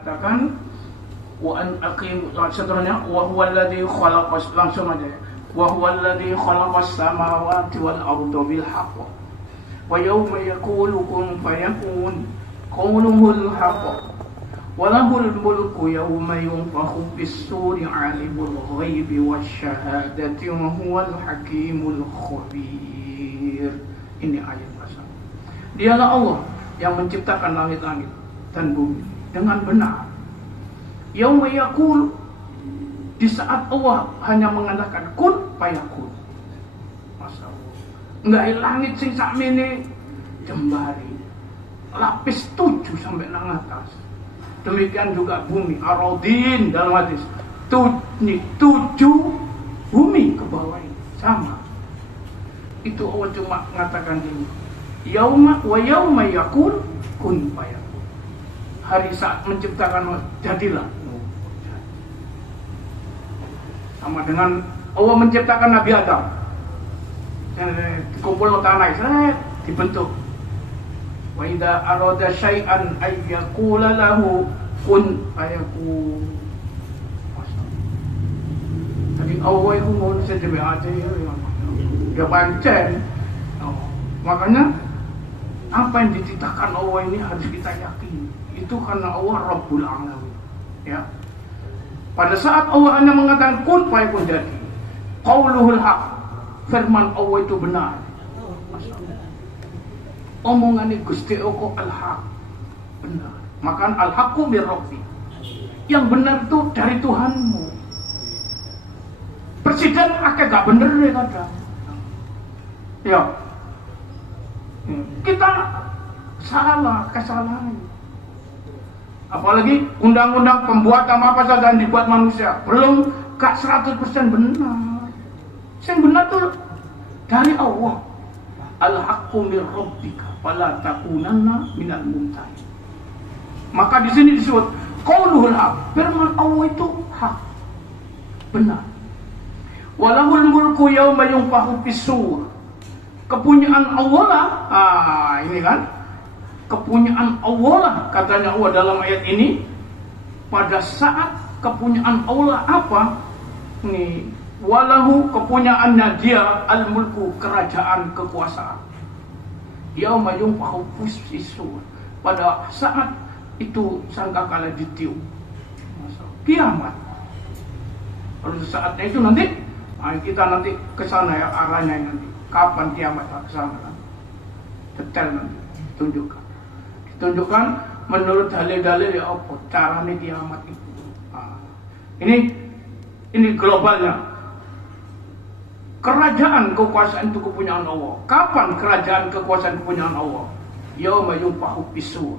Katakan wa an aqim, seterusnya wa huwa alladhi khalaqas, langsung aja ya. Wa huwa alladhi khalaqas samawati wal arda bil haqq wa yawma yaqulu kun fayakun qawluhul haqq wa lahul mulku yawma yunfakhu fis suri 'alimul ghaibi wasyahadati wa huwal hakimul khabir. Ini ayat pasal. Dialah Allah yang menciptakan langit-langit dan bumi dengan benar. Yauma yaqul, di saat Allah hanya mengatakan kun fayakun. Masyaallah. Enggak langit sing sakmene jembari. Lapis 7 sampai nang atas. Demikian juga bumi, aradin dalam hadis. 7 bumi ke bawah ini sama. Itu Allah cuma mengatakan ini. Yauma wa yauma yaqul kun fayakun. Hari saat menciptakan jadilah. Sama dengan Allah menciptakan Nabi Adam. Dikumpul tanah, dibentuk. Wa idza arada syai'an ay yaqula lahu kun fayakun. Jadi Allah itu mau sedebe aja ya. Dia pancen. Makanya apa yang diciptakan Allah ini harus kita yakini. Itu karena Allah Rabbul Alamin. Ya. Pada saat Allah hanya mengatakan kun fayakun jadi. Qauluhul haq. Firman Allah itu benar. Omongannya Gusti Allah al-haq. Benar. Maka al-haqqu bir rabbi. Yang benar itu dari Tuhanmu. Presiden akeh gak bener ya kadang. Ya. Kita salah, kesalahan. Apalagi undang-undang pembuatan apa saja yang dibuat manusia belum gak 100% benar. Yang benar tuh dari Allah. Al-haqqu mir rabbika fala takunanna minal mumtahin. Maka di sini disebut qauluhul haq. Firman Allah itu hak. Benar. Walahul mulku yauma yunfakhu fis-sur. Kepunyaan Allah lah. Ini kan kepunyaan Allah lah, katanya Allah dalam ayat ini. Pada saat kepunyaan Allah apa? Nih, walahu, kepunyaannya dia, al-mulku, kerajaan, kekuasaan. Yauma yunfakhu fis-sur. Pada saat itu sangkakala ditiup. Kiamat. Pada saatnya itu nanti kita nanti ke sana ya, arahnya nanti. Kapan kiamat ke sana kan? Detail nanti ditunjukkan menurut dalil-dalil ya apa caranya kiamat itu. Ini globalnya. Kerajaan kekuasaan itu kepunyaan Allah. Kapan kerajaan kekuasaan kepunyaan Allah? Yauma yunfakhu fis-sur.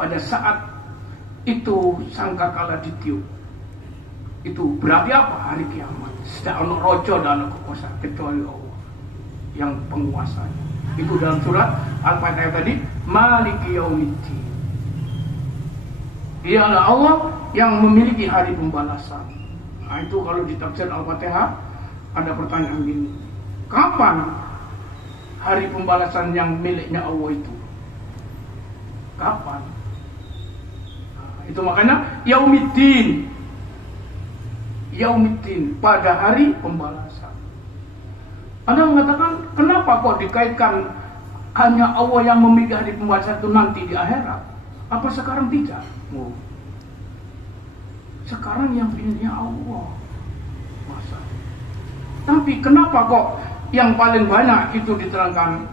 Pada saat itu sangkakala ditiup. Itu berarti apa? Hari kiamat. Tidak ada rojo dan kekuasaan kecuali Allah yang penguasanya. Itu dalam surat Al-Fatihah tadi, Maliki Yaumiddin. Dialah Allah yang memiliki hari pembalasan. Nah, itu kalau di tafsir Al-Fatihah ada pertanyaan gini. Kapan hari pembalasan yang miliknya Allah itu? Kapan? Nah, itu makanya Yaumiddin. Yaumiddin, pada hari pembalasan. Anda mengatakan, kenapa kok dikaitkan hanya Allah yang memiliki hari pembalasan itu nanti di akhirat? Apa sekarang tidak? Sekarang yang pilihnya Allah. Masa. Tapi kenapa kok yang paling banyak itu diterangkan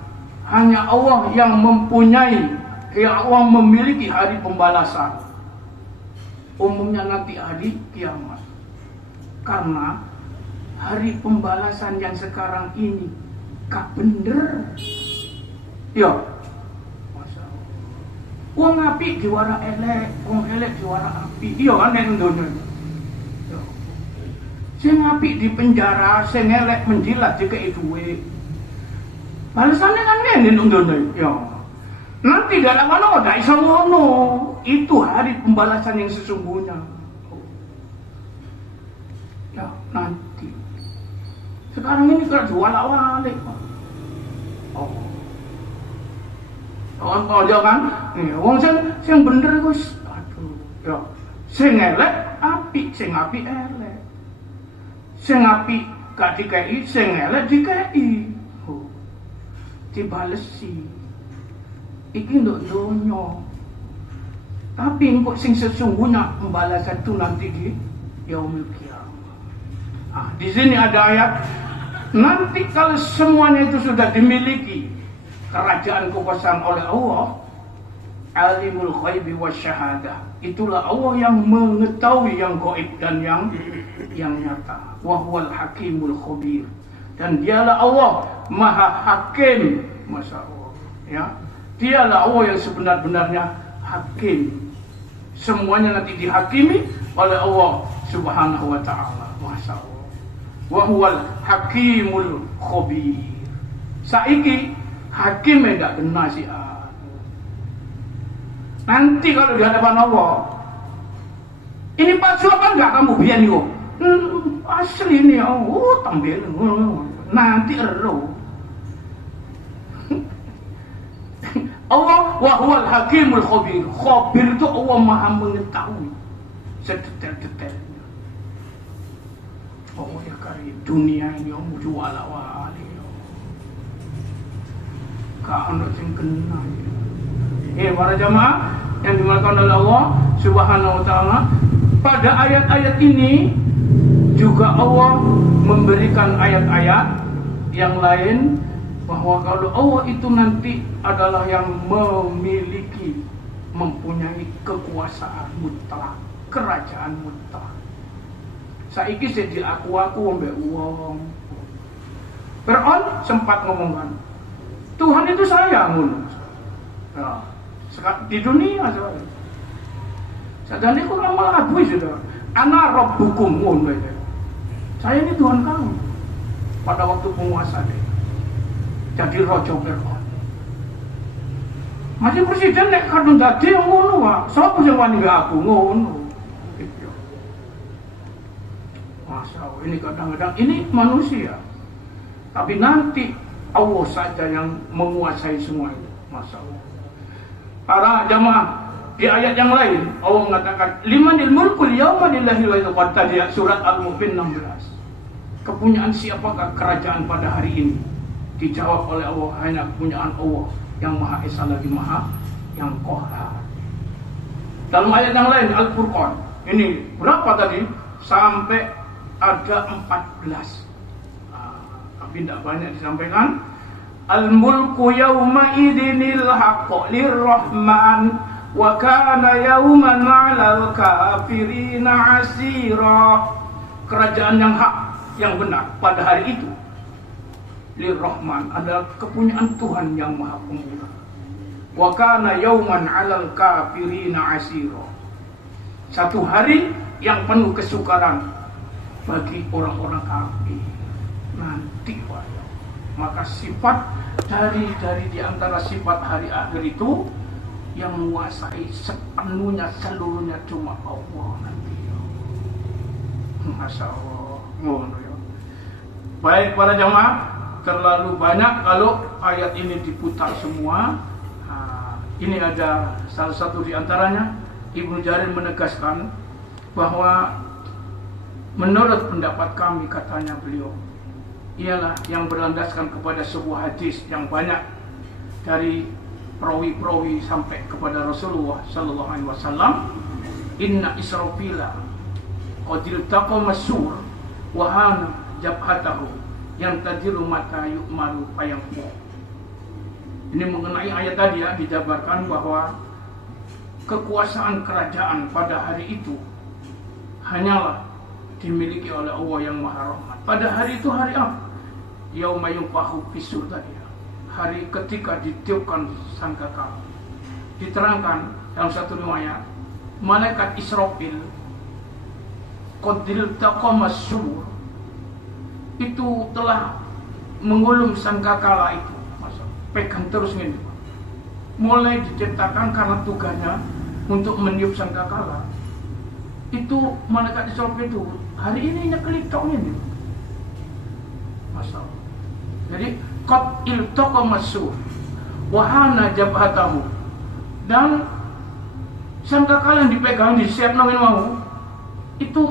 hanya Allah yang mempunyai, yang Allah memiliki hari pembalasan? Umumnya nanti hari kiamat. Karena hari pembalasan yang sekarang ini gak bener. Ya. Masalah. Wong apik diwara elek, wong elek diwara apik. Iya kan nek ndono. Ya. Sing apik di penjara, sing elek menjilat dikei duwe. Balasane kan ngene ndono. Ya. Nanti gak ono, gak iso ngono. Itu hari pembalasan yang sesungguhnya. Ya, nanti. Sekarang ini kalau jual-walik. Kawan-kawan kan, nih, wong sing bener Gus. Aduh, Ya, sing elek apik, sing apik elek. Sing apik gak dikei, sing elek dikei. Oh. Dibalesi. Iki nduk donya. Tapi engkau sing sesungguhnya pembalasan itu nanti di yaumil qiyamah. Di sini ada ayat, nanti kalau semuanya itu sudah dimiliki kerajaan kekuasaan oleh Allah, alimul ghaibi wasyahadah, itulah Allah yang mengetahui yang gaib dan yang nyata. Wa huwal hakimul khabir, dan dialah Allah maha hakim. Masya Allah, ya, dialah Allah yang sebenar-benarnya hakim. Semuanya nanti dihakimi oleh Allah Subhanahu wa ta'ala. Masya Allah. Wa huwal hakimul khabir. Saiki hakim enggak benar sih. Nanti kalau di hadapan Allah, ini palsu apa enggak kamu biar nih? Asli nih, tampil. Nanti ero. Allah wa huwal hakimul khabir. Khabir itu Allah maha mengetahui sedetail-detailnya. Oh ya karim, dunia ini jual wali. Kau sing kena. Para jamaah yang dimuliakan oleh Allah Subhanahu wa ta'ala, pada ayat-ayat ini juga Allah memberikan ayat-ayat yang lain bahwa kalau Allah itu nanti adalah yang memiliki, mempunyai kekuasaan mutlak, kerajaan mutlak. Saiki sedih aku ambek uang. Fir'aun sempat ngomongkan, Tuhan itu saya ngono. Nah, di dunia saja. Sadane kok malah abu sudah. Ana rabbukum ngono aja. Saya ini Tuhan kamu. Pada waktu penguasa dia. Jadi raja Fir'aun. Masih presiden nek kadung dadi ngono wae. Sapa sing wani gak aku ngono. Masya Allah, ini kadang-kadang ini manusia. Tapi nanti Allah saja yang menguasai semua itu. Masya Allah. Para jamaah, di ayat yang lain Allah mengatakan limanil mulkul yawma lillahi wa tadi surat Al-Mu'min 16. Kepunyaan siapakah kerajaan pada hari ini? Dijawab oleh Allah, hanya kepunyaan Allah yang Maha Esa lagi Maha yang Qahar. Dalam ayat yang lain Al-Furqan, ini berapa tadi? Sampai ada 14. Tapi tidak banyak disampaikan. Al-mulku yawma idinil haqqo lirrahman wa kana yawman 'alal kafirina 'asira. Kerajaan yang hak, yang benar pada hari itu lirrahman adalah kepunyaan Tuhan yang Maha Pemurah. Wa kana yawman 'alal kafirina 'asira. Satu hari yang penuh kesukaran bagi orang-orang kafir. Nanti maka sifat dari di antara sifat hari akhir itu yang menguasai sepenuhnya seluruhnya cuma Allah nanti. Masya Allah. Baik para jamaah, terlalu banyak kalau ayat ini diputar semua. Ini ada salah satu di antaranya, Ibnu Jarir menegaskan bahwa menurut pendapat kami, katanya beliau, ialah yang berlandaskan kepada sebuah hadis yang banyak dari perawi-perawi sampai kepada Rasulullah sallallahu alaihi wasallam, inna Israfila qadil taqama sur wa hana jabhatahu yang tadiru mata yu'maru payangku. Ini mengenai ayat tadi ya, dijabarkan bahwa kekuasaan kerajaan pada hari itu hanyalah dimiliki oleh Allah yang Maha Rahmat. Pada hari itu hari apa? Yauma yunfahu fisur tadi, hari ketika ditiupkan sangkakala. Diterangkan dalam satu riwayat, malaikat Israfil qadil taqama sur, itu telah menggulung sangkakala itu. Pegang terus ini. Mulai diciptakan karena tugasnya untuk meniup sangkakala. Itu malaikat Israfil itu hari ini nyekelik ini. Masya Allah. Jadi qad iltaqa masur wa hana jabhatahu, dan sangkakala yang dipegang di siap namin mau itu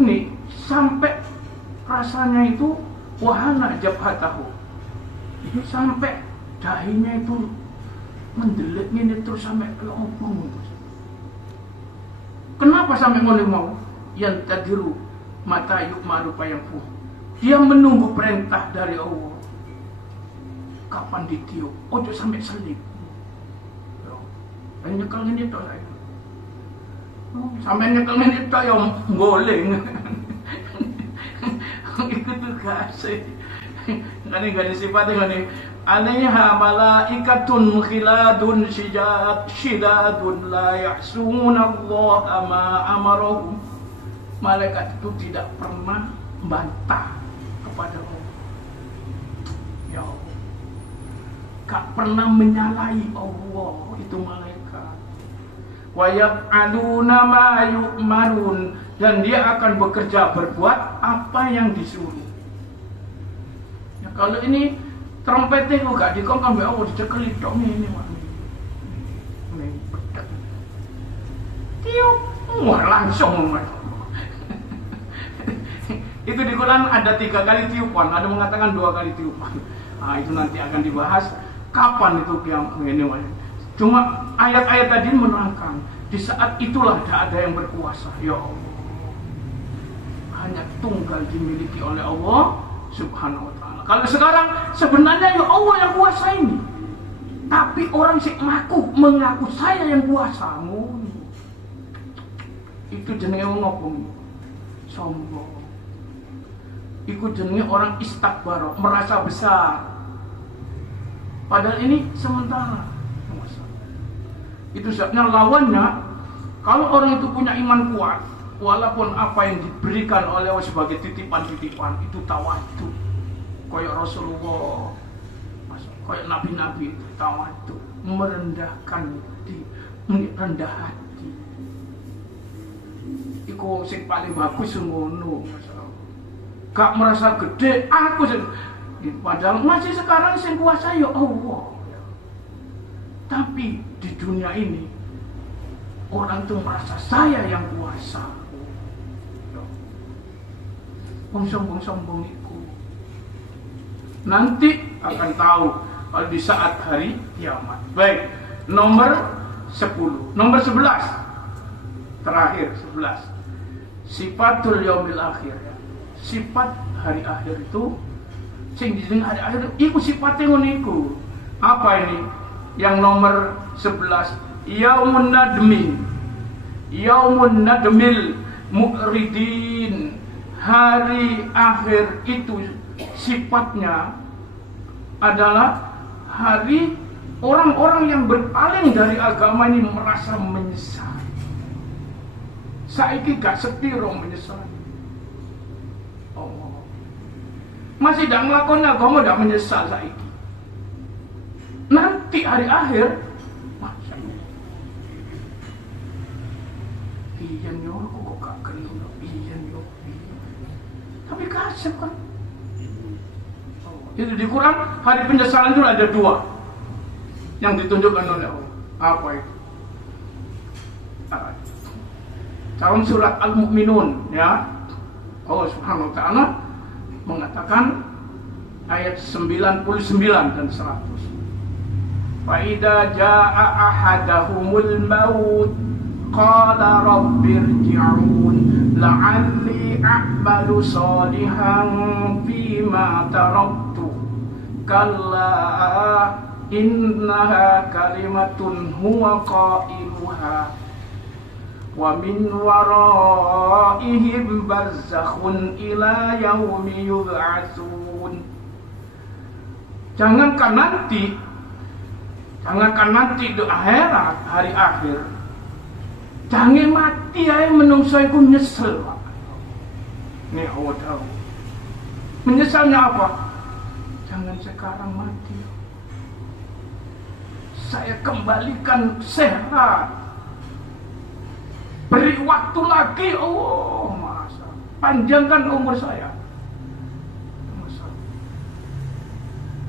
nih sampai rasanya itu wahana jabhatahu, sampai dahinya itu mendelik ini terus sampai ke obong. Kenapa sampai ngono mau? Yang tadiru mata yuk marupa yang fu. Dia menunggu perintah dari Allah. Kapan ditiup? Ojo sampai selip. Dan nyekel ini itu saya. Sampai nyekel ini itu yang goleng. Itu tuh kasih. Gani sifatnya gani. Alaiha malaikatun khiladun shidadun la ya'suna Allah ma amarahum. Malaikat itu tidak pernah bantah kepada Allah. Ya Allah, gak pernah menyalahi Allah itu malaikat. Wa yaf'aluna ma yu'marun, dan dia akan bekerja berbuat apa yang disuruh. Ya kalau ini trompetnya kok gak dikongkong mbak Allah dicekeli dong ini pedak. Tiup, wah langsung. Itu di Quran ada 3 kali tiupan, ada mengatakan 2 kali tiupan. Nah, itu nanti akan dibahas kapan itu yang ini. Cuma ayat-ayat tadi menerangkan di saat itulah tidak ada yang berkuasa. Ya Allah, hanya tunggal dimiliki oleh Allah Subhanahu wa ta'ala. Kalau sekarang sebenarnya ya Allah yang kuasa ini, tapi orang sih mengaku saya yang kuasa. Itu jenenge ngomong sombong. Ikut jenenge orang istakbar, merasa besar. Padahal ini sementara. Itu sebabnya lawannya, kalau orang itu punya iman kuat, walaupun apa yang diberikan oleh Allah sebagai titipan-titipan itu tawadu. Kayak Rasulullah, kayak nabi-nabi itu tawadu, merendahkan diri, rendah hati. Iku sing paling bagus ngono. Gak merasa gede, aku sih. Padahal masih sekarang sing kuasa ya Allah. Tapi di dunia ini orang tuh merasa saya yang kuasa. Sombong-sombong itu nanti akan tahu kalau di saat hari kiamat. Baik, nomor 10, nomor 11 terakhir 11. Sifatul yaumil akhir. Sifat hari akhir itu sing jeneng hari akhir iku sifate ngono iku. Apa ini? Yang nomor 11, yaumun nadmi. Yaumun nadmil mu'ridin. Hari akhir itu sifatnya adalah hari orang-orang yang berpaling dari agama ini merasa menyesal. Saiki gak setiro menyesal. Masih tidak melakukan agama, tidak menyesal saiki. Nanti hari akhir, maksudnya, iyan yo, kok gak kenal, iyan yo. Tapi kasih kan. Itu di Quran hari penyesalan itu ada 2 yang ditunjukkan oleh Allah. Apa itu? Dalam surat Al-Mu'minun, ya, Allah Subhanahu wa ta'ala mengatakan ayat 99 dan 100. Fa idza jaa ahadahumul maut qala rabbirji'un la'alli a'malu shalihan fima taraktu kalla innaha kalimatun huwa qailuha wa min waraihim barzakhun ila yaumi yub'atsun. Jangankan nanti di akhirat, hari akhir, jangan mati aja menungso iku nyesel. Nih Allah tahu. Menyesalnya apa? Jangan sekarang mati. Saya kembalikan sehat. Beri waktu lagi, oh masa panjangkan umur saya. Masa.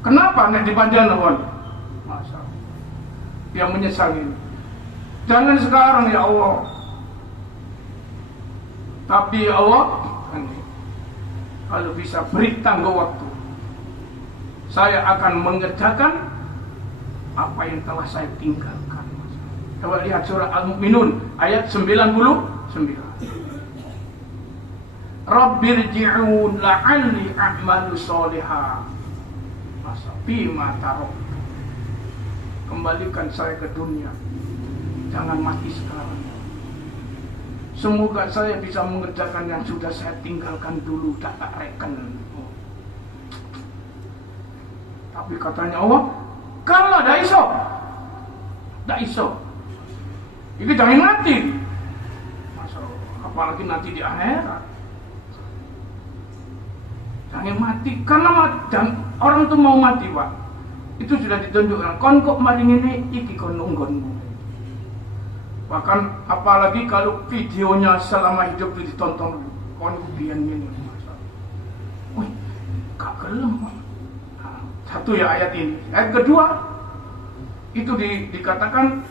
Kenapa nek dipanjangkan? Masa yang menyesal ini. Jangan sekarang ya Allah. Tapi ya Allah, kalau bisa beri tangguh waktu, saya akan mengerjakan apa yang telah saya tinggalkan. Coba lihat surah Al-Mu'minun ayat 99. Rabbirji'un la'alli a'malu sholihan bima taraktu. Kembalikan saya ke dunia. Jangan mati sekarang. Semoga saya bisa mengerjakan yang sudah saya tinggalkan dulu, tak reken. Tapi katanya Allah, kalau dah iso. Ini jangan mati. Masya Allah, apalagi nanti di akhirat. Jangan mati, karena orang itu mau mati, Pak. Itu sudah ditunjukkan. Kon kok maling ini, iki kon unggonmu. Bahkan apalagi kalau videonya selama hidup itu ditonton, kon kubian ini. Wih, gak gelem. Nah, satu ya ayat ini. Ayat kedua, itu dikatakan,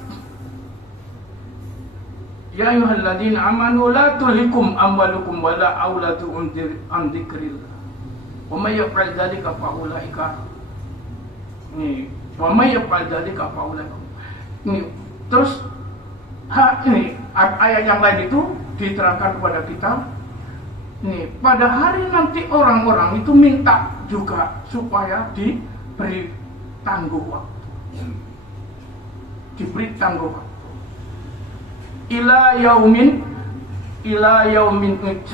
ya ayyuhalladzina amanu la tulhikum amwalukum wala auladukum an dzikrillah. Wa may yaf'al dzalika fa ulaika. Nih, wa may yaf'al dzalika fa ulaika. Nih, terus ini ayat yang lain itu diterangkan kepada kita. Nih, pada hari nanti orang-orang itu minta juga supaya diberi tangguh waktu. Diberi tangguh waktu. Ila yaumin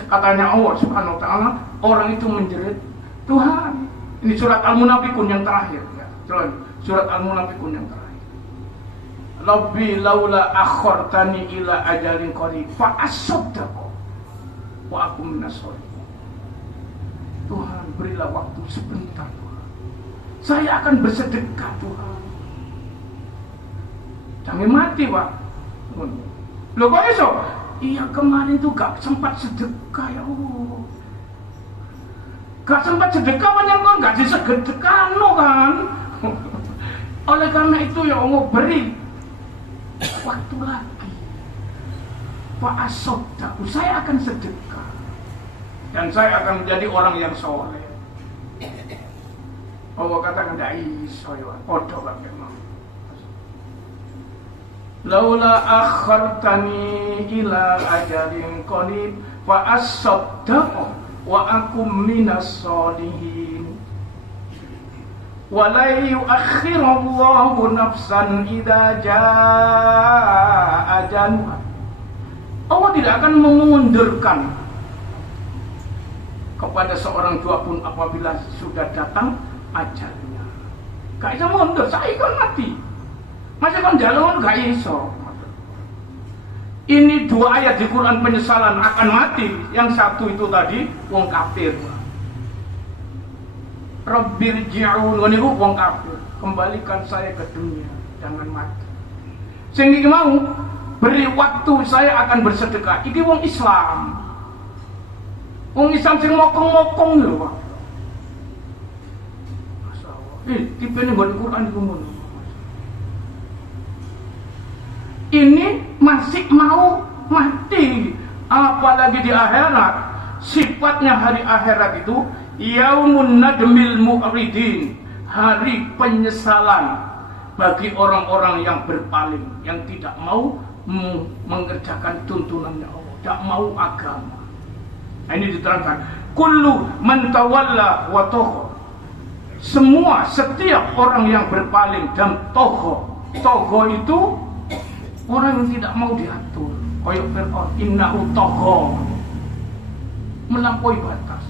katanya Allah Subhanahu wa taala, orang itu menjerit, Tuhan. Ini surat Al-Munafiqun yang terakhir ya. Surat Al-Munafiqun yang terakhir. Rabbi laula akhartani ila ajalin qarib fa asaddaq wa akum minasholihin. Tuhan, berilah waktu sebentar Tuhan. Saya akan bersedekah Tuhan. Jangan mati, Pak. Loh kok iso? Iya, kemarin tuh gak sempat sedekah ya Allah. Gak sempat sedekah menyangkut gak disedekah no kan. Oleh karena itu ya Allah, beri waktu lagi. Pak asodaku, saya akan sedekah. Dan saya akan menjadi orang yang soleh. Allah katakan gak iso ya, podo banget memang. Laula akhartani ila ajalin qarib fa asaddaq wa akum minas sholihin. Wa la yu'akhirullahu nafsan idza jaa ajaluha. Allah tidak akan memundurkan kepada seorang jua pun apabila sudah datang ajalnya. Gak bisa mundur, saya kan mati. Masih kan jalan gak iso. Ini dua ayat di Quran penyesalan akan mati. Yang satu itu tadi wong kafir. Rabbirji'un niku wong kafir. Kembalikan saya ke dunia, jangan mati. Sehingga mau beri waktu saya akan bersedekah. Iki wong Islam. Wong Islam sing mokong-mokong lho, Pak. Masyaallah. Tipene nggon Quran iku ngono. Ini masih mau mati, apalagi di akhirat. Sifatnya hari akhirat itu yaumun nadmil mu'ridin, hari penyesalan bagi orang-orang yang berpaling, yang tidak mau mengerjakan tuntunannya Allah, tidak mau agama. Nah, ini diterangkan kullu man tawalla wa tagha. Setiap orang yang berpaling dan tagha itu orang yang tidak mau diatur. Kayak Fir'aun, innahu tagha, melampaui batas.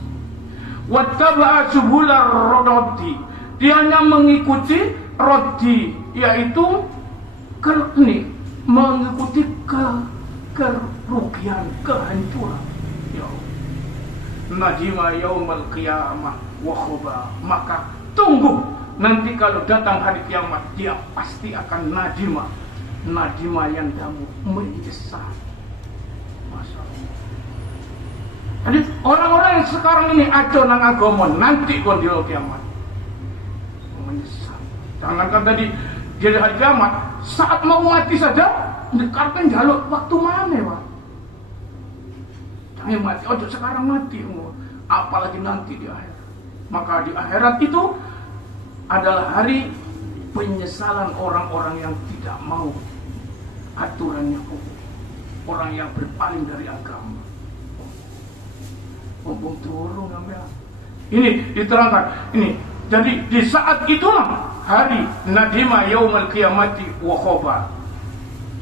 Wattaba'a subular roddi, dia hanya mengikuti roddi, yaitu mengikuti kerugian, kehancuran. Ya, najima yaumal qiyamah wa khuba. Maka tunggu nanti kalau datang hari kiamat, dia pasti akan nadimah yang kamu menyesal. Masya Allah. Jadi orang-orang yang sekarang ini aco nang agama nanti kon di kiamat menyesal. Jangankan tadi di hari kiamat, saat mau mati saja Karena jaluk waktu mana, Pak? Jangan mati, ojo sekarang mati, apalagi nanti di akhirat. Maka di akhirat itu adalah hari penyesalan orang-orang yang tidak mau aturannya Allah, orang yang berpaling dari agama. Turun ngambil. Ini diterangkan. Ini jadi di saat itulah hari nadima yaumul qiyamati wa khoba.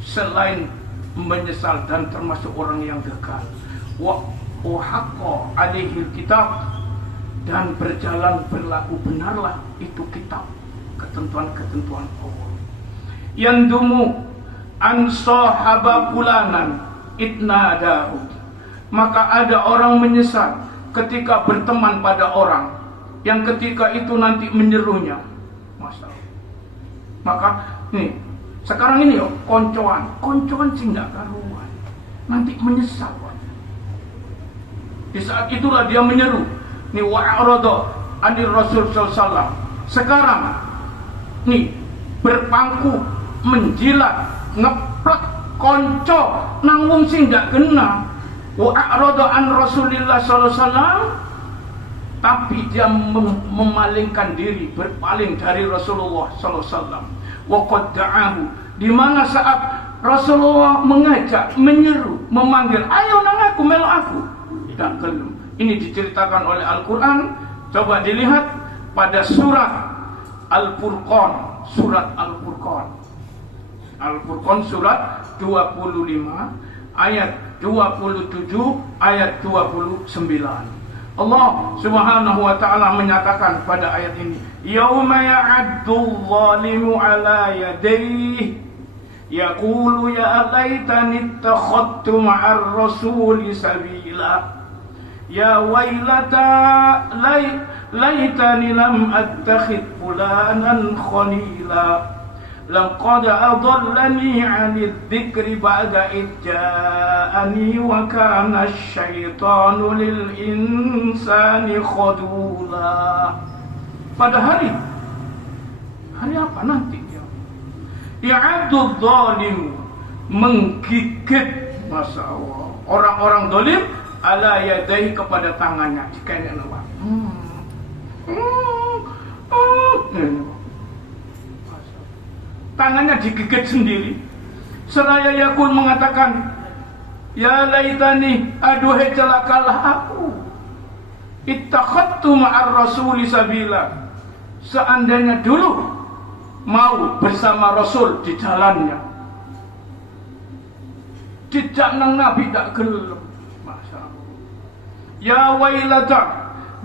Selain menyesal dan termasuk orang yang gagal, wa haqqa alaihi kitab, dan berlaku benarlah itu kitab, ketentuan-ketentuan Allah. Yandumu an sahaba fulanan itnadahu, maka ada orang menyesal ketika berteman pada orang yang ketika itu nanti menyerunya. Masalah. Maka nih sekarang ini koncoan sing gak karuan, nanti menyesal. Di saat itulah dia menyeru, nih wa'arada anir Rasul sallallahu alaihi wasallam. Sekarang nih berpangku menjilat ngeplek konco nang wong sing gak kena. Wa'arada an Rasulillah sallallahu alaihi wasallam, tapi dia memalingkan diri, berpaling dari Rasulullah sallallahu alaihi wasallam. Wa qad da'ahu, di mana saat Rasulullah mengajak, menyeru, memanggil, ayo nang aku, melu aku, tidak gelem. Ini diceritakan oleh Al-Quran. Coba dilihat pada surat Al-Furqan, surat Al-Furqan. Al-Furqan surat 25 ayat 27 ayat 29. Allah Subhanahu wa taala menyatakan pada ayat ini, yauma ya'addu dhalimu ala yadayhi yaqulu ya laitani ittakhadtu ma'ar rasuli sabila ya wailata laitani lam attakhid fulanan khalila laqad adallani 'anil dzikri ba'da id ja'ani wa kana asy-syaitanu lil insani khadula. Pada hari apa nanti ya? Ya'addu dzalimu, menggigit, masya Allah, orang-orang zalim ala yadaihi, kepada tangannya. Jika apa? Tangannya digigit sendiri. Seraya yakul mengatakan, ya laitani, aduhai celakalah aku, ittakhadtu ma'ar rasuli sabila, seandainya dulu mau bersama Rasul di jalannya. Tidak nang Nabi tak gelem. Masya Allah. Ya wailata,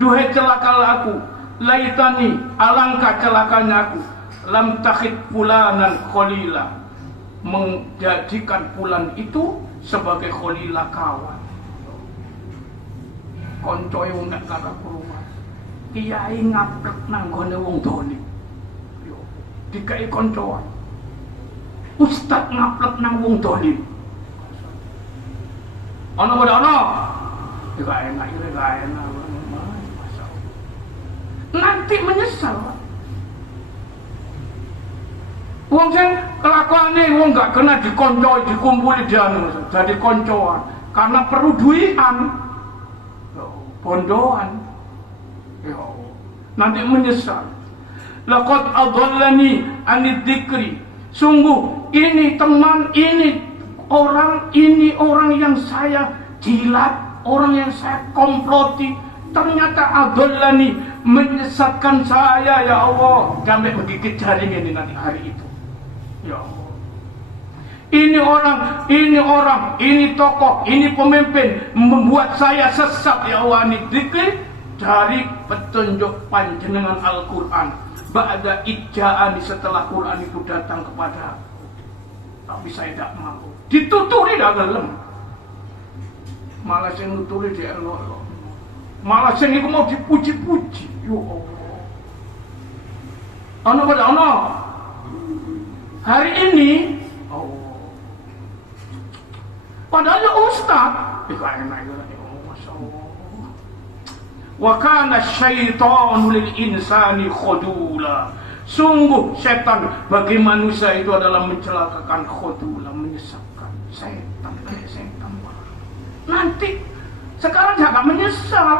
duhai celakalah aku, laitani, alangkah celakanya aku, lam takhid fulanan khalila, menjadikan fulan itu sebagai khalila, kawan. Koncoe wong gak karo rumah. Kiai ngaplek nang gone wong dolim. Yo, dikai koncoan. Ustaz ngaplek nang wong dolim. Ana ora ana? Gak enak, gak enak. Nanti menyesal. Wong sing kelakuane wong gak kena dikoncoi, dikumpuli dianu, jadi koncoan karena perlu duitan, bondoan. Nanti menyesal. Laqad adallani anid dzikri, sungguh ini teman, ini orang yang saya jilat, orang yang saya komploti, ternyata adallani, menyesatkan saya, ya Allah, sampai menggigit jaring ini nanti hari itu. Ya Allah, ini orang, ini tokoh, ini pemimpin membuat saya sesat, ya Allah, ini dzikir dari petunjuk panjenengan Al-Quran. Ba'da ija'ani, setelah Quran itu datang kepada aku, tapi saya tidak mampu. Dituturi dah gelem, malah saya nuturi dia elok-elok, malah saya ini mau dipuji-puji. Ya Allah, anak pada anak hari ini, padahal ya Ustaz, enak ya, Masya Allah. Wa kana syaitanu lil insani khadula, Sungguh setan bagi manusia itu adalah mencelakakan, khotulah, menyesatkan. Setan. Nanti sekarang jangan menyesal.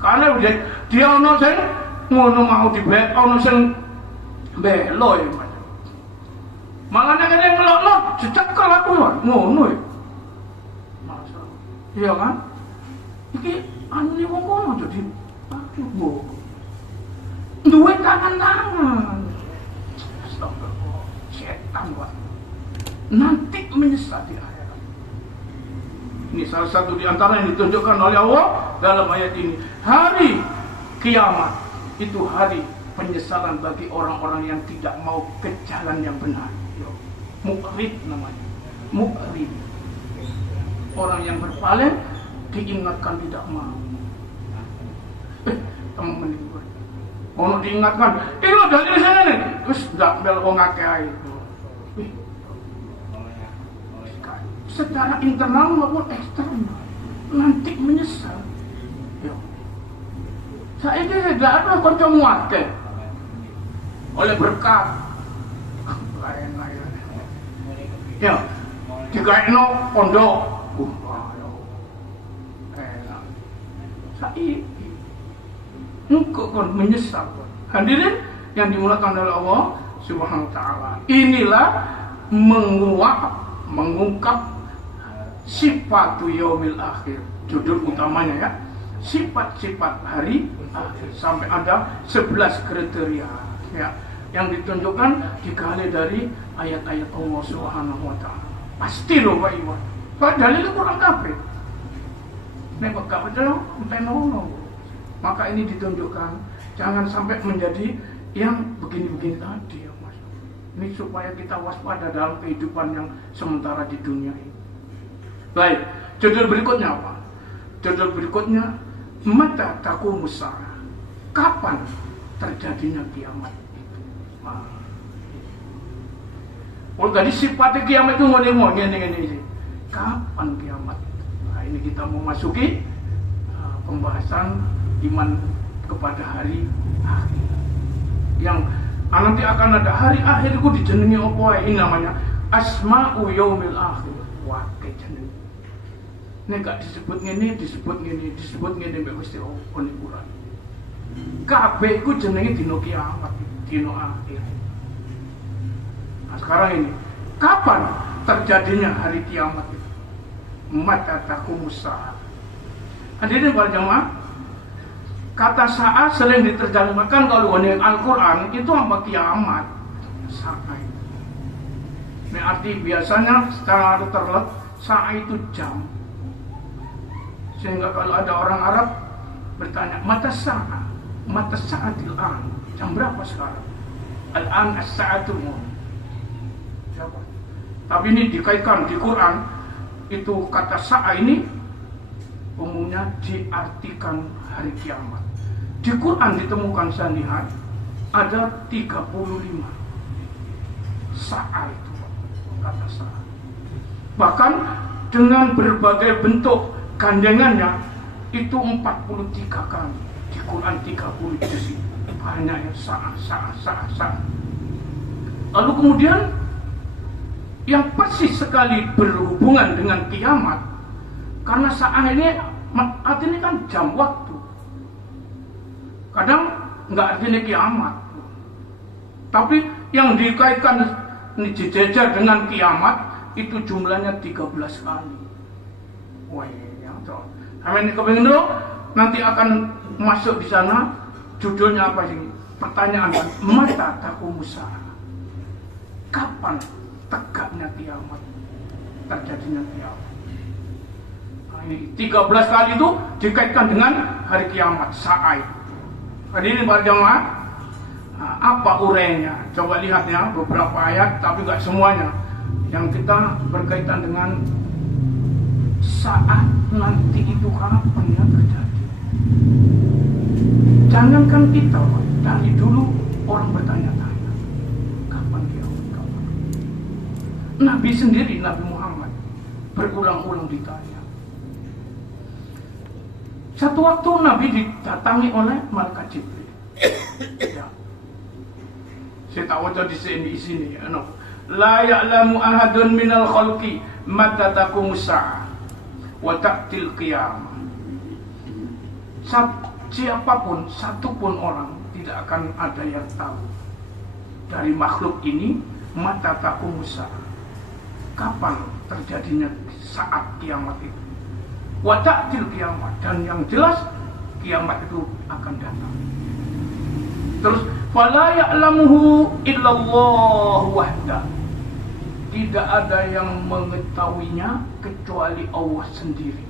Karena dia ono sing ngono mau dibek, ono sing belo ya. Malah nek kene ngelokno dicekel aku ngono ya. Masalah. Iya kan? Iki anu wong kono jadi aduh. Duwe tangan. Astagfirullah. Setan Pak. Nanti menyesal di akhirat. Ini salah satu di antara yang ditunjukkan oleh Allah dalam ayat ini. Hari kiamat itu hari penyesalan bagi orang-orang yang tidak mau ke jalan yang benar. Muqrid namanya. Muqrid. Orang yang berpaling diingatkan tidak mau. Teman itu. Ono diingatkan, "Ini dari sana nih." Terus ndak bel wong akeh ae. Secara internal maupun eksternal nanti menyesal. Saya ini tidak ada kanca muake oleh berkat lain-lain. Ya, digaekno pondok. Saya engkau kon menyesal. Hadirin yang dimuliakan oleh Allah Subhanahu wa taala. Inilah mengungkap sifatu yaumil akhir, judul utamanya ya, sifat-sifat hari akhir, sampai ada 11 kriteria ya yang ditunjukkan digali dari ayat-ayat Allah Subhanahu wa taala. Pasti loh Pak Iwan. Pak dalilnya kurang kabeh. Nek gak percaya entenono. Maka ini ditunjukkan jangan sampai menjadi yang begini-begini tadi ya Mas. Ini supaya kita waspada dalam kehidupan yang sementara di dunia ini. Baik, judul berikutnya apa? Judul berikutnya mata taqumus saah. Kapan terjadinya kiamat itu? Oh, tadi sifatnya kiamat itu ngomong ini. Kapan kiamat? Nah, ini kita memasuki pembahasan iman kepada hari akhir. Yang nanti akan ada hari akhir itu dijenengi apa? Ini namanya asma'u yaumil akhir. Wah, kejenengi. Nek gak disebut ngene mbek Gusti Allah Quran. Kabeh iku jenenge dina kiamat, dina akhir. Nah, sekarang ini, kapan terjadinya hari kiamat itu? Mata taqumus saah. Hadirin para jemaah, kata saat sering diterjemahkan kalau di Al-Quran itu apa? Kiamat. Saat. Ini arti biasanya secara terlet saat itu jam. Sehingga kalau ada orang Arab bertanya, mata sa'atil an, jam berapa sekarang? Al-an as-sa'atul mu. Siapa? Tapi ini dikaitkan di Quran, itu kata sa'a ini umumnya diartikan hari kiamat. Di Quran ditemukan saya lihat ada 35 sa'a itu kata sa'a. Bahkan dengan berbagai bentuk gandengannya itu 43 kali di Quran 30 juz. Banyak ya sa'a. Lalu kemudian yang pasti sekali berhubungan dengan kiamat, karena saat ini artinya kan jam waktu. Kadang nggak artinya kiamat, tapi yang dikaitkan dijejer dengan kiamat itu jumlahnya 13 kali. Wah, yang tuh. Kami kepingin dulu nanti akan masuk di sana. Judulnya apa sih? Pertanyaan mata taqumus saah. Kapan tegaknya kiamat? Terjadinya kiamat. Nah, ini 13 kali itu dikaitkan dengan hari kiamat, saat. Hadirin para jemaah, nah, apa urainya? Coba lihat ya, beberapa ayat, tapi nggak semuanya. Yang kita berkaitan dengan saat nanti itu kapan ya terjadi. Jangankan kita, Pak, dari dulu orang bertanya-tanya, kapan kiamat, kapan? Nabi sendiri, Nabi Muhammad, berulang-ulang ditanya. Satu waktu Nabi didatangi oleh malaikat Jibril. Ya. Saya tak baca di sini. La ya'lamu ahadun minal khalqi mata taqumus sa'ah wa ta'til qiyamah. Siapapun, satupun orang tidak akan ada yang tahu dari makhluk ini mata taqumus sa'ah, kapan terjadinya saat kiamat itu. Wa ta'til qiyamah, dan yang jelas kiamat itu akan datang. Terus fala ya'lamuhu illallah wahda. Tidak ada yang mengetahuinya kecuali Allah sendiri.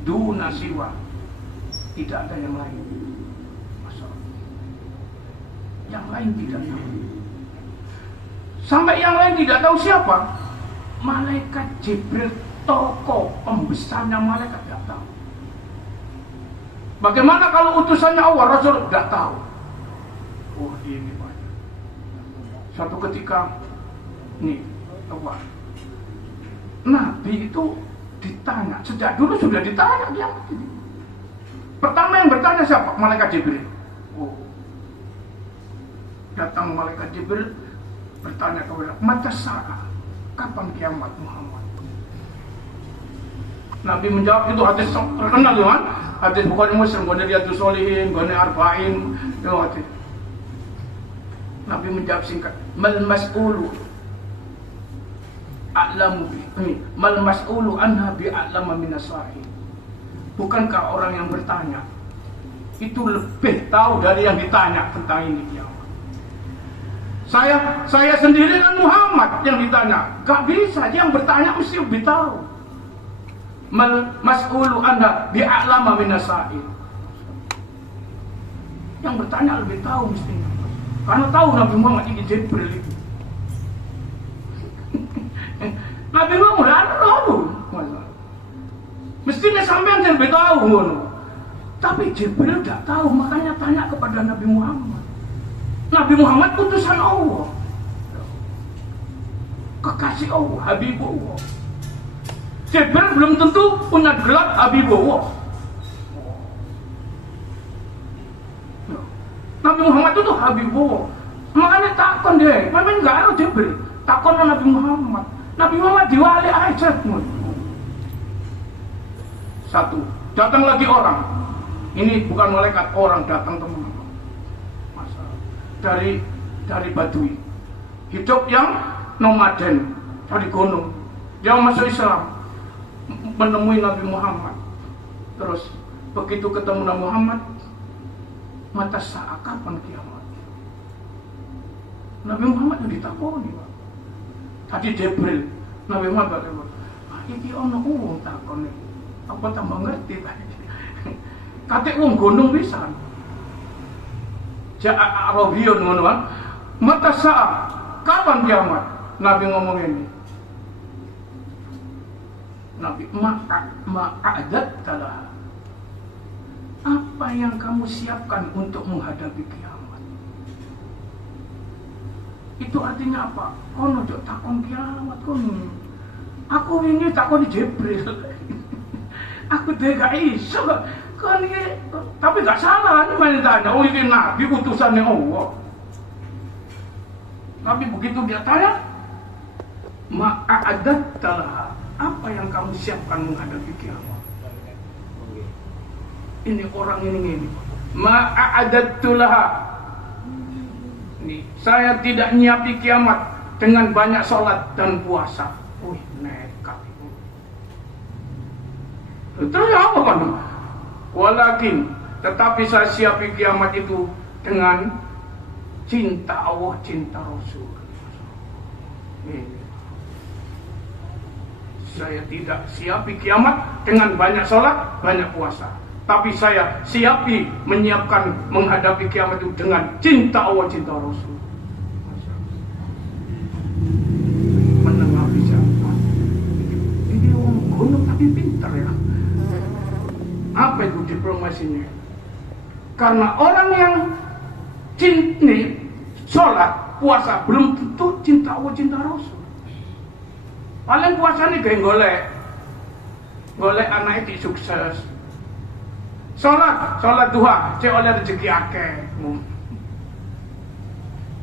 Duna siwa. Tidak ada yang lain. Masalah. Yang lain tidak tahu. Sampai yang lain tidak tahu siapa? Malaikat Jibril, tokoh pembesarnya malaikat, tidak tahu. Bagaimana kalau utusannya Allah, Rasul tidak tahu. Oh ini banyak. Suatu ketika nih Allah, Nabi itu ditanya, sejak dulu sudah ditanya dia. Pertama yang bertanya siapa? Malaikat Jibril. Oh. Datang malaikat Jibril bertanya kepada mata sa'ah, kapan kiamat Muhammad? Nabi menjawab, itu hadis terkenal kan? Hadis Bukhari Muslim, gone Riyadhus Shalihin, gone Arba'in, itu hadis. Nabi menjawab singkat, mal mas'ulu a'lamu bi mal mas'ulu anha bi a'lama minas sa'il. Bukankah orang yang bertanya itu lebih tahu dari yang ditanya tentang ini kiamat? Saya sendiri kan Muhammad yang ditanya, gak bisa, yang bertanya mesti lebih tahu. Mal mas'ulu anha bi a'lama minas sa'il. Yang bertanya lebih tahu mestinya. Karena tahu Nabi Muhammad ini Jibril itu. Nabi Muhammad ada tahu. Mestinya sampean yang lebih tahu. Tapi Jibril tidak tahu, makanya tanya kepada Nabi Muhammad. Nabi Muhammad utusan Allah. Kekasih Allah, Habibullah. Jibril belum tentu punya gelar Habibullah. Nabi Muhammad itu Habibullah. Makanya takon dia, memang enggak ada Jibril. Takon Nabi Muhammad. Nabi Muhammad diwali aja. Satu, datang lagi orang. Ini bukan malaikat, orang datang teman-teman. Dari Badui. Hidup yang nomaden dari gunung. Dia masuk Islam, menemui Nabi Muhammad. Terus begitu ketemu Nabi Muhammad, mata saat kapan kiamat? Nabi Muhammad yang ditakoni, Pak. Tadi Jibril, Nabi Muhammad berkata, ini ono wong takoni, apa tambah ngerti tadi? Kate wong gunung pisan. Ja'a Arabiyun ngono, mata saat kapan kiamat? Nabi ngomong ini. Nabi ma'adat talah. Apa yang kamu siapkan untuk menghadapi kiamat? Itu artinya apa? Kono jok takon kiamat kono. Aku ini takon Jibril. Aku gak iso. Kan ini, tapi gak salah. Ini main tanya, oh ini Nabi utusannya Allah. Tapi begitu dia tanya, ma'adat talah. Apa yang kamu siapkan menghadapi kiamat? Ini orang ini ma'adatulaha. Ini saya tidak nyiapi kiamat dengan banyak sholat dan puasa. Wih, nekat. Terus apa kan? Walakin, tetapi saya siapi kiamat itu dengan cinta Allah, cinta Rasul. Ini. Saya tidak siapi kiamat dengan banyak sholat, banyak puasa. Tapi saya siapi menyiapkan menghadapi kiamat itu dengan cinta Allah, cinta Rasul. Menengah siapa? Ini orang gunung tapi pintar ya. Apa itu diplomasinya? Karena orang yang cinta, sholat, puasa belum tentu cinta Allah, cinta Rasul. Paling puasa nih kayak golek anak itu sukses. Sholat duha, cek oleh rezeki akeh.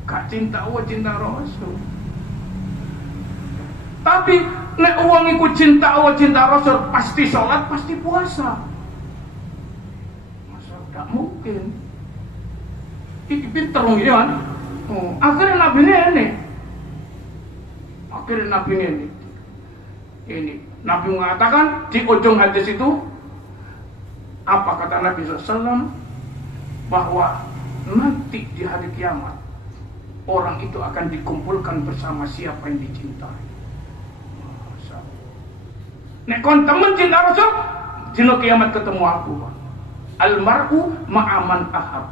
Gak cinta Allah, cinta Rasul. Tapi nek wong iku cinta Allah, cinta Rasul, pasti sholat, pasti puasa. Masa gak mungkin. Iki pinter ya kan? Akhirnya Nabi ini. Ini Nabi mengatakan di ujung hadis itu, apa kata Nabi SAW? Bahwa nanti di hari kiamat orang itu akan dikumpulkan bersama siapa yang dicintai. Nek kon temen cinta Rasul, dino kiamat ketemu aku. Almar'u ma'aman ahab.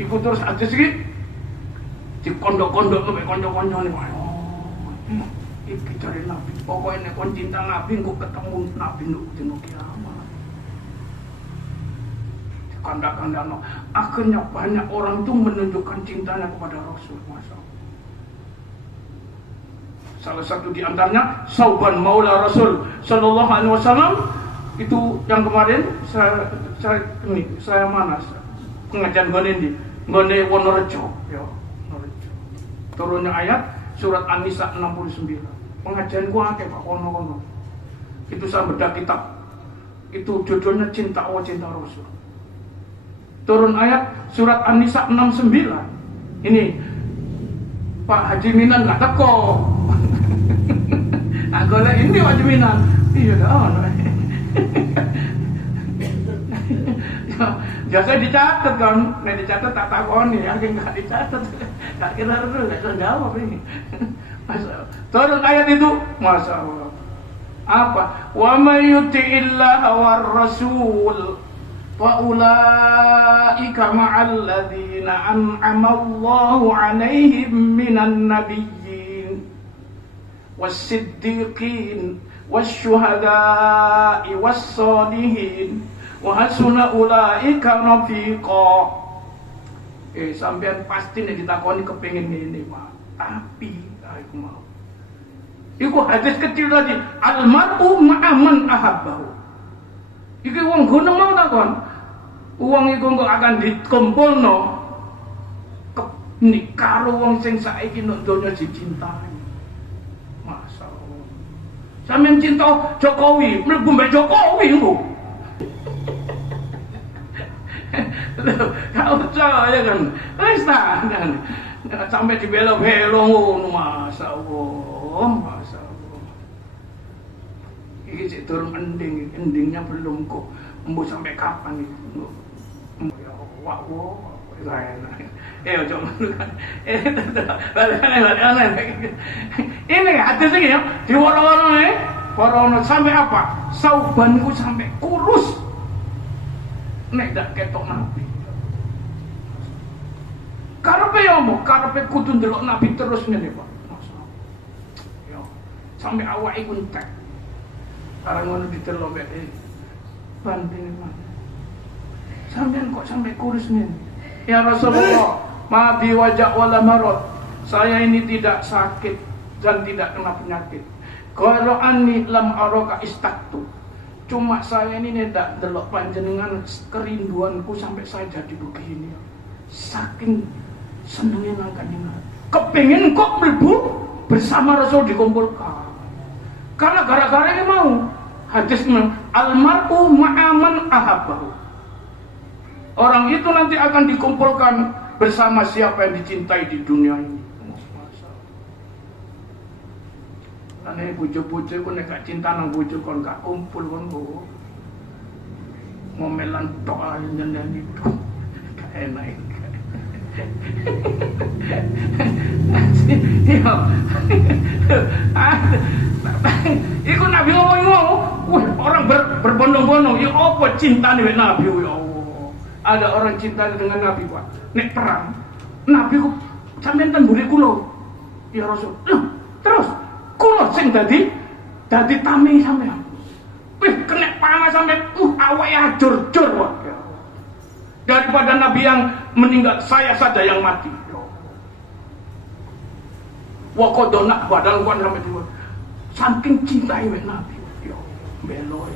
Iku terus hadis iki di kondok-kondok mek kanca-kancane. Iki cari Nabi. Pokoknya nek kon cinta Nabi, engko ketemu Nabi dino kiamat. Kanda-kanda. Akhirnya banyak orang itu menunjukkan cintanya kepada Rasul. Masya Allah. Salah satu di antaranya Sauban Maula Rasul Sallallahu Alaihi Wasallam. Itu yang kemarin saya mana pengajian gone Wonorejo, ya, Wonorejo. Turunnya ayat surat An-Nisa 69. Pengajian gua akeh Pak kono. Itu saya bedah kitab. Itu judulnya cinta Allah, cinta Rasul. Turun ayat surat An-Nisa 69. Ini Pak Haji Minan nggak teko. Aku lah ini Pak Haji Minan. Iya dah. Jasa dicatat kan, nih dicatat tak takoni, yang nggak dicatat, tak kira dulu, nggak jawab ini. Turun ayat itu, masya Allah. Apa? Wa may yuti'illaha war rasul fa ulaika ma'al ladzina an'ama Allahu 'alaihim minan nabiyyin was-siddiqin wasyuhada'i was-shalihin wa hasuna ulaika rafiqa. Sampean pasti nek ditakoni kepengin ngene, Pak. Tapi aku mau. Iku hadis kecil tadi, almar'u ma'aman ahabbahu. Iki wong gono mau takon. Wong iku kok akan dikumpulno karo wong sing saiki nek donya dicintai. Masyaallah. Sampeyan cinta Jokowi, mlebu mbek Jokowi engko. Kau ya kan, wis ta, sampai dibelo-belo ngono, masyaallah, masyaallah. Iki cek turun endingnya belum kok. Embo sampai kapan itu? Ya Allah, coba kan. Ini hadis iki ya, diworo-woro Worono sampai apa? Saubanku sampai kurus. Nek dak ketok Nabi. Karepe yo mo, karepe kudu ndelok Nabi terus ngene, Pak. Masyaallah. Yo, sampai awake iku entek. Barang ngono ditelok mek banding Pak. Sampeyan kok sampai kurus ngene? Ya Rasulullah, ma bi wajah wala marad. Saya ini tidak sakit dan tidak kena penyakit. Kalau anni lam araka istaktu. Cuma saya ini tidak delok panjenengan, kerinduanku sampai saya jadi begini. Saking senengnya nangkanya. Kepingin kok mlebu bersama Rasul dikumpulkan. Karena gara-gara ini mau hadisnya almar'u ma'aman ahabbahu. Orang itu nanti akan dikumpulkan bersama siapa yang dicintai di dunia ini. Ane bojo-bojo ku nek gak cinta nang bojo kon gak kumpul kon kok. Ngomelan tok ae nyeneni tok. Gak enak. Iku Nabi ngomong, orang berbondong-bondong, ya apa cintane wek Nabi ya Allah. Ada orang cinta dengan Nabi, Pak. Nek perang, Nabi ku sampeyan ten mburi kula. Ya Rasul. Terus kula sing dadi tami sampean. Wih, kena panas sampe awake ajur-jur kok. Daripada Nabi yang meninggal, saya saja yang mati. Wa qadona badan kuwi sampe dua. Saking cintai wek Nabi. Yo, belo.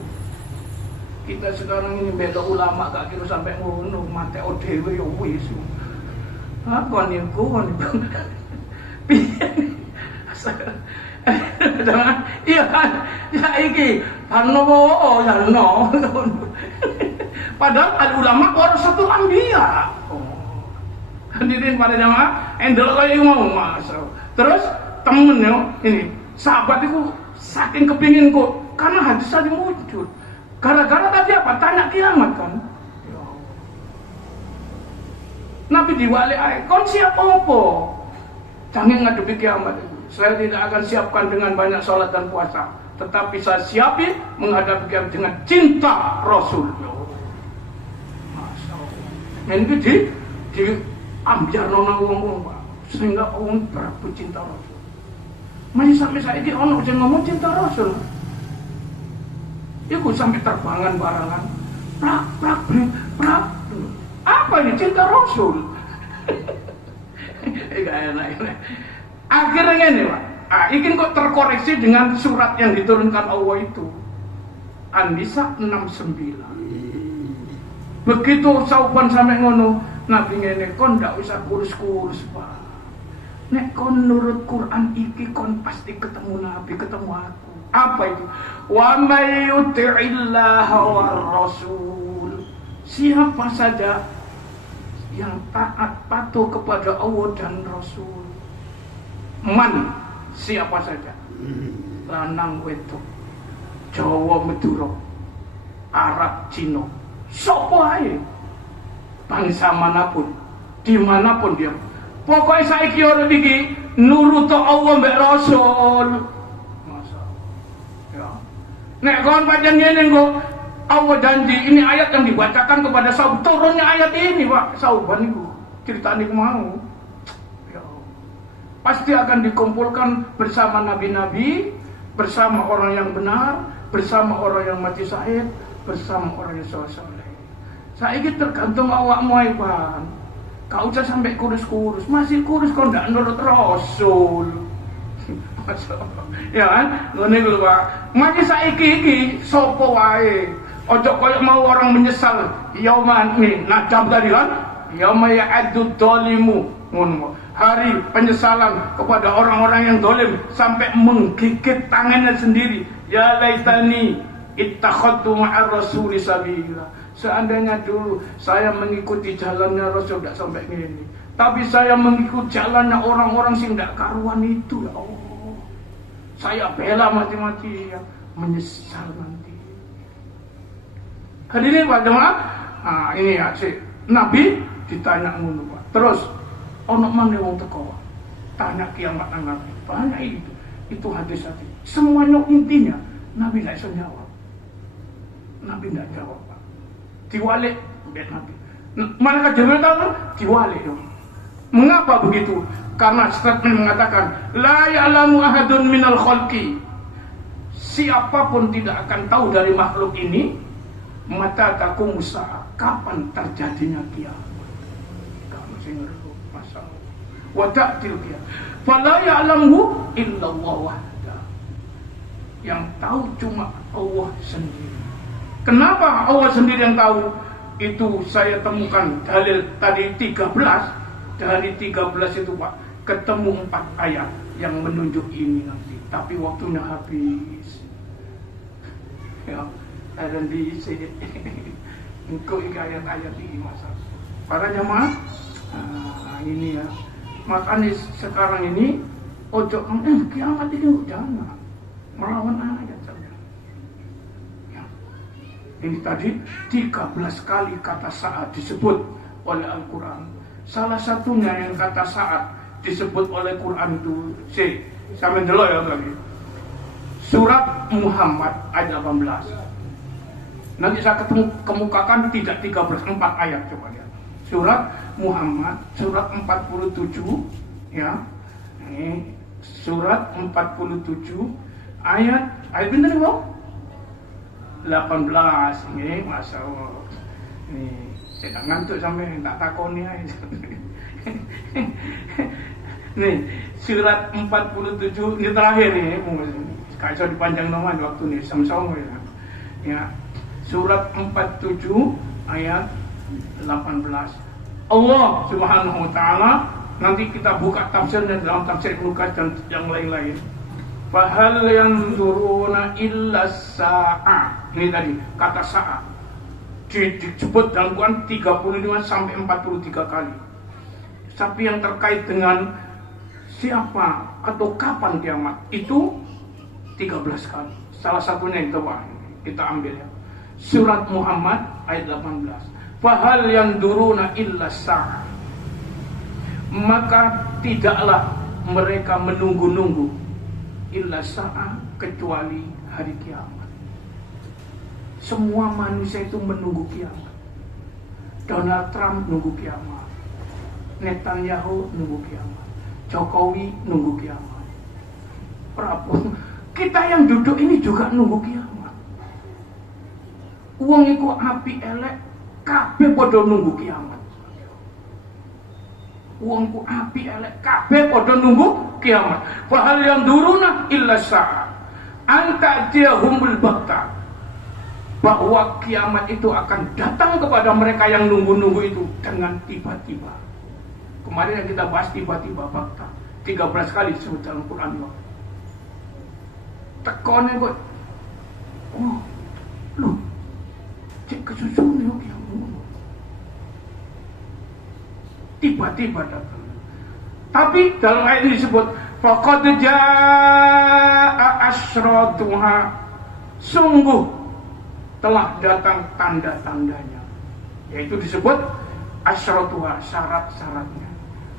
Kita sekarang ini bela ulama gak kira sampai ngono, mate dhewe yo wis. Kon niku. Iya kan, saiki panowo jalno. Padahal al ulama warasatul anbiya. Hadirin pada jamaah, endel kaya mau masuk. Terus temen yo ini, sahabat itu saking kepingin kok karena hadis tadi muncul. Gara-gara tadi apa? Tanya kiamat kan. Nabi diwali ae, kon siap apa? Jangan ngadepi kiamat itu. Saya tidak akan siapkan dengan banyak sholat dan puasa, tetapi saya siapin menghadapi kiamat dengan cinta Rasul. Masya Allah. Ini di ambiar nona wong Pak, sehingga orang berapu cinta Rasul. Masih sampai saya ini orang yang ngomong cinta Rasul. Iku sampai terbangan barangan, prak. Apa ini cinta Rasul? Enak. Akhirnya ini Pak, ingin kok terkoreksi dengan surat yang diturunkan Allah itu. An-Nisa 69. Begitu sauban sampai ngono, Nabi ngene kon ndak usah kurus-kurus Pak. Nek kon nurut Quran iki kon pasti ketemu Nabi, ketemu aku. Apa itu? Wa may yuti'illah war rasul. Siapa saja yang taat patuh kepada Allah dan Rasul. Man, siapa saja. Lanang wedok, Jawa Madura, Arab Cina, sapa ae. Bangsa manapun, dimanapun dia. Pokoknya saiki ora iki nurut Allah mbek Rasul. Ya. Nek kon pancen ngene kok Allah janji, ini ayat yang dibacakan kepada Saub, turunnya ayat ini Pak, Sauban itu ceritanya mau ya. Pasti akan dikumpulkan bersama nabi-nabi, bersama orang yang benar, bersama orang yang mati syahid, bersama orang yang soleh. Saya ini tergantung awakmu Pak. Kau usah sampai kurus-kurus, masih kurus kau ndak nurut Rasul. Ya kan, ngene lho Pak. Masih saiki iki sapa wae. Ojo koyo mau orang menyesal yauman nih najam tadi kan yauma ya'addu dzalimu ngono hari penyesalan kepada orang-orang yang zalim sampai menggigit tangannya sendiri. Ya laitani ittakhadtu ma'ar rasuli sabila. Seandainya dulu saya mengikuti jalannya Rasul tidak sampai gini, tapi saya mengikuti jalannya orang-orang sing tidak karuan itu ya Allah. Saya bela mati-mati ya, menyesal nanti. Hadirin Pak jemaah, ini ya si Nabi ditanya ngono Pak. Terus ono maneh wong teko. Tanya kiamat nang Nabi. Banyak itu hadis-hadis. Semuanya intinya Nabi tidak bisa jawab. Nabi tidak jawab Pak. Diwalik Nabi. Malaikat Jibril tahu diwalik dong. Mengapa begitu? Karena statement mengatakan la ya'lamu ahadun minal khalqi. Siapapun tidak akan tahu dari makhluk ini mata takum usaha kapan terjadinya kiamat. Kamu sing ngerti masalah. Wa ta'til kiamat. Fala ya'lamu illa Allah wahda. Yang tahu cuma Allah sendiri. Kenapa Allah sendiri yang tahu? Itu saya temukan dalil tadi 13. Dari 13 itu Pak, ketemu 4 ayat yang menunjuk ini nanti. Tapi waktunya habis. Ya. Dan di sini engkau ayat-ayat ini masa para jamaah ini ya makanya sekarang ini ojo kiamat ini jangan melawan ayat saja ya. Ini tadi 13 kali kata saat disebut oleh Al-Quran. Salah satunya yang kata saat disebut oleh Quran itu sampai dulu ya lagi surat Muhammad ayat 18. Nanti saya kemukakan tidak 13, 4 ayat coba lihat. Surat Muhammad, surat 47 ya. Ini surat 47 ayat benar Bang? 18 ini Masya Allah. Ini saya tak ngantuk sampai tak takoni aja. Nih, surat 47 ini terakhir nih. Kacau dipanjang nama waktu nih sama-sama ya. Ya. surat 47 ayat 18. Allah Subhanahu wa taala, nanti kita buka tafsirnya dalam tafsir Ibnu Katsir dan yang lain-lain. Fahal yanzuruna illa sa'a. Ini tadi kata sa'a disebut dalam Quran 35 sampai 43 kali. Tapi yang terkait dengan siapa atau kapan kiamat itu 13 kali. Salah satunya itu Pak, kita ambil ya. Surat Muhammad ayat 18. Fahal yanzuruna illa sa'a. Maka tidaklah mereka menunggu-nunggu illa sa'a, kecuali hari kiamat. Semua manusia itu menunggu kiamat. Donald Trump nunggu kiamat, Netanyahu nunggu kiamat, Jokowi nunggu kiamat, Prabowo. Kita yang duduk ini juga nunggu kiamat. Uang iku api elek, kabeh padha nunggu kiamat. Uangku api elek, kabeh padha nunggu kiamat. Fahal yang duruna illa sa'a anta jahumul bakta, bahwa kiamat itu akan datang kepada mereka yang nunggu-nunggu itu dengan tiba-tiba. Kemarin yang kita bahas tiba-tiba bakta 13 kali disebut dalam Quran. Tekone kok, oh, lu cek kesusun yuk yang tiba-tiba datang. Tapi dalam ayat ini disebut faqad jaa'a asyratuha, sungguh telah datang tanda-tandanya, yaitu disebut asyratuha, syarat-syaratnya.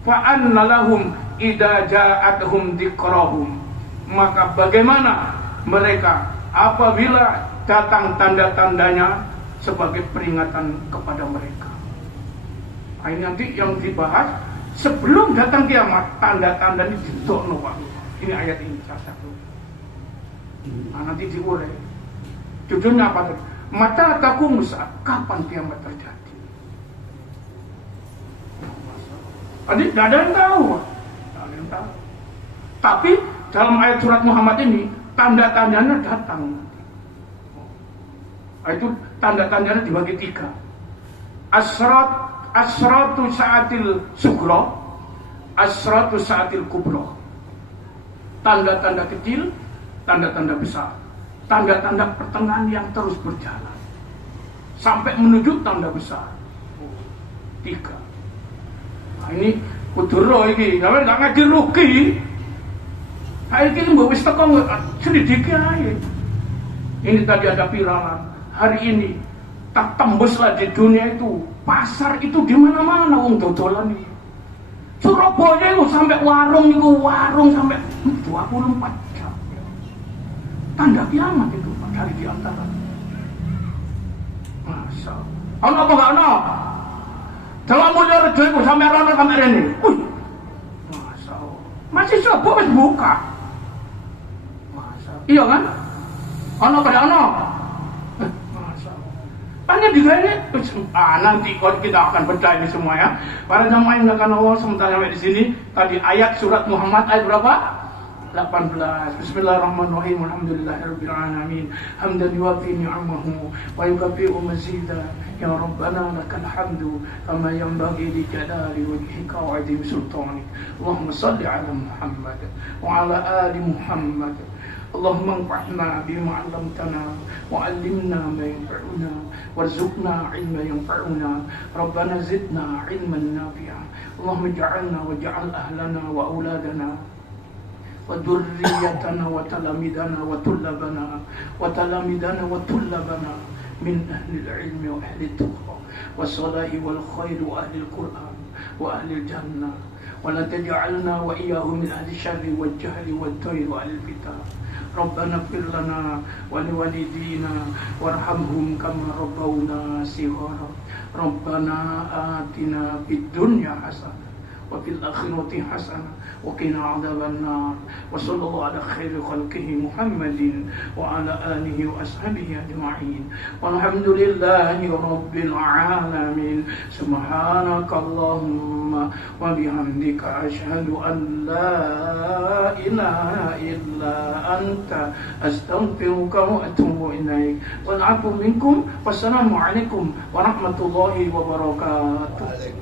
Fa anna lahum idza ja'atuhum dzikrahum, maka bagaimana mereka apabila datang tanda-tandanya sebagai peringatan kepada mereka. Nah, ini nanti yang dibahas sebelum datang kiamat, tanda-tanda ini ditokno Pak. Ini ayat ini salah satu. Nah, nanti diurai. Judulnya apa tadi? Mata taqumu saat, kapan kiamat terjadi? Tadi tidak ada yang tahu, Pak. Tidak ada yang tahu. Tapi dalam ayat surat Muhammad ini tanda-tandanya datang. Nah, itu tanda-tandanya dibagi 3. Asratu sa'atil sugro, asratu sa'atil kubro. Tanda-tanda kecil, tanda-tanda besar. Tanda-tanda pertengahan yang terus berjalan sampai menuju tanda besar. 3. Nah, ini kuduro iki, kalau nggak ngaji rugi. Hari ini mbak wis teko sedikit aja. Ini tadi ada viralan. Hari ini tak tembuslah di dunia itu, pasar itu di mana-mana wong dodolan itu. Surabaya itu sampai warung sampai 24 jam. Tanda kiamat itu dari di antara. Masa. Ono apa enggak ono? Dalam Mulyorejo itu sampai rono sampai rene. Masa. Masih coba wis buka. Masa. Iya kan? Ono apa enggak ono? Hanya di sini, nanti kalau kita akan baca ini semua ya. Para jamaah yang akan Allah sementara sampai di sini. Tadi ayat surat Muhammad ayat berapa? 18. Bismillahirrahmanirrahim. Alhamdulillahirabbil alamin. Hamdan yuwafi ni'amahu wa yukafi'u mazida. Ya Rabbana lakal hamdu kama yanbaghi li jalali wajhika wa 'azimi sultanik. Allahumma shalli 'ala Muhammad wa 'ala ali Muhammad. Allahumma anfa'na bima 'allamtana wa 'allimna ma yanfa'una warzuqna 'ilman yanfa'una. Rabbana zidna 'ilman nafi'a. Allahumma ij'alna waj'al ahlana wa auladana wa dhurriyyatana wa talamidana wa tullabana min ahli al-'ilmi wa ahli at-tuqa was-salahi wal khair wa ahli al-Qur'an wa ahli al-jannah wa la taj'alna wa iyyahum min ahli asy-syarri wal-jahli wad-dayr wa ahli al-fitan. Rabbana ighfir lana wa liwalidina warhamhum kama rabbawna shighara. Rabbana atina fid dunya hasanah وفي الآخرة حسنة وقنا عذاب النار وصلى الله على خير خلقه محمد وعلى آله وأصحابه أجمعين والحمد لله رب العالمين سبحانك اللهم وبحمدك أشهد أن لا إله إلا أنت أستغفرك وأتوب إليك والعفو منكم والسلام عليكم ورحمة الله وبركاته.